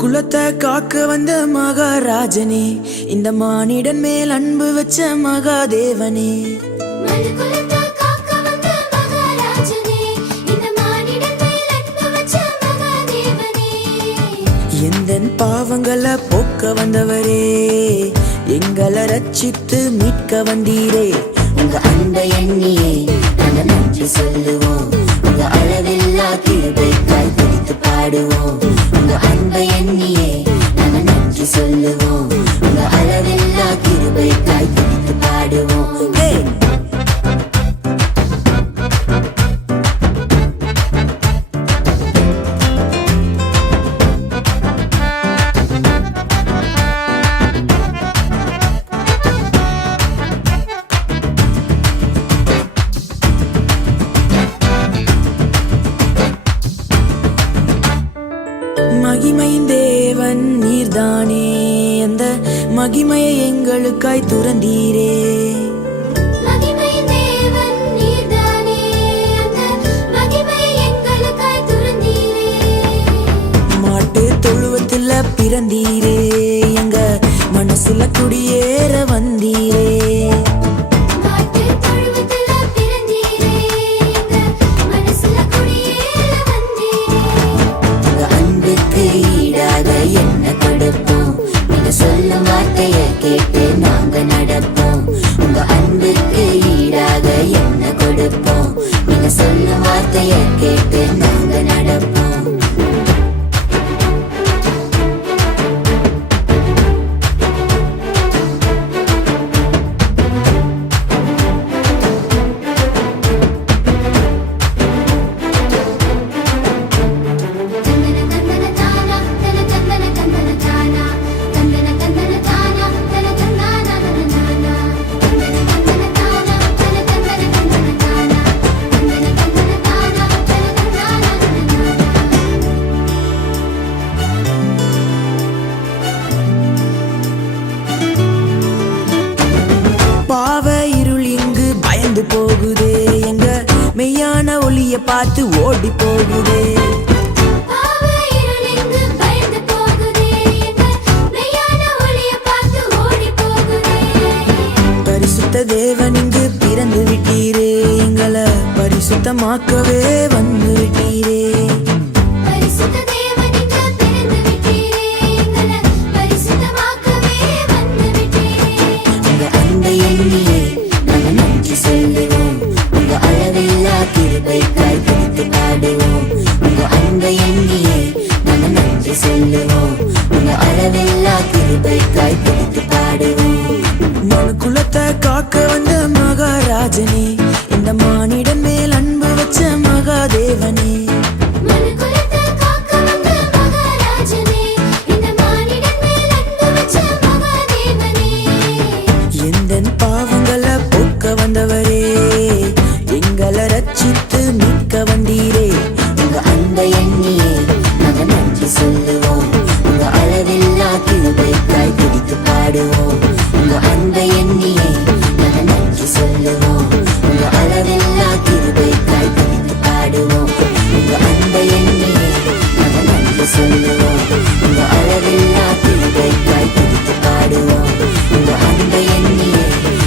குலத்தை காக்க வந்த மகாராஜனே, இந்த மானிடன் மேல் அன்பு வச்ச மகாதேவனே. எந்தன் பாவங்களை போக்க வந்தவரே, எங்களை ரட்சித்து மீட்க வந்தீரே. உங்க அன்பை எண்ணியே நாங்க நன்றி சொல்லுவோம், உங்க அளவில்லா கிருபைக்காய் துதித்து பாடுவோம். உங்க அன்பை எண்ணியே நாங்க நன்றி சொல்லுவோம், உங்க அளவில்லா கிருபைக்காய் துதித்து பாடுவோம். மகிமையின் தேவன் நீர்தானே, அந்த மகிமையை எங்களுக்காய் துறந்தீரே. மாட்டு தொழுவத்தில் பிறந்தீரே, எங்க மனசுல குடியேற வந்தீரே. சொல்லும் வார்த்தையை கேட்டு நாங்க நடப்போம், உங்க அன்புக்கு ஈடாக என்ன கொடுப்போம். நீங்க சொல்லும் வார்த்தையை கேட்டு நாங்க நடப்போம். போகுதே, எங்க மெய்யான ஒளிய பார்த்து ஓடி போகுதே. பரிசுத்த தேவன் இங்கு பிறந்து விட்டீரே, எங்களை பரிசுத்தமாக்கவே வந்து விட்டீரே. உங்க அன்பை எண்ணியே சொல்லுவோம், உங்க அளவில்லா கிருபைக்காய் துதித்து பாடுவோம். உங்க அன்பை எண்ணியே நாங்க நன்றி சொல்லுவோம், உங்க அளவில்லா கிருபைக்காய் துதித்து பாடுவோம். மனு குலத்தை காக்க வந்த மகாராஜனே, இந்த மானிடன் மேல் அன்பு வச்ச மகாதேவனே. எந்தன் பாவங்களை போக்க வந்தவரே, எங்களை ரட்சித்து மீட்க வந்தீரே. உங்க அன்பை எண்ணியே நாங்க நன்றி சொல்லுவோம், உங்க அளவில்லா கிருபைக்காய் துதித்து பாடுவோம். உங்க அன்பை எண்ணியே நாங்க நன்றி சொல்லுவோம், உங்க அளவில்லா கிருபைக்காய் துதித்து பாடுவோம். உங்க அன்பை எண்ணியே நாங்க நன்றி சொல்லுவோம், உங்க அளவில்லா கிருபைக்காய் துதித்து பாடுவோம். உங்க அன்பை எண்ணியே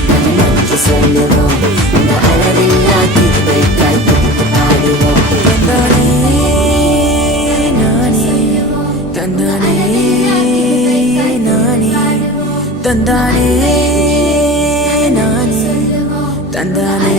நாங்க நன்றி சொல்லுவோம், உங்க அளவில்லா கிருபைக்காய் துதித்து பாடுவோம். தந்தானே நானே, தந்தானே நானே, தந்தானே நானே, தந்தானே.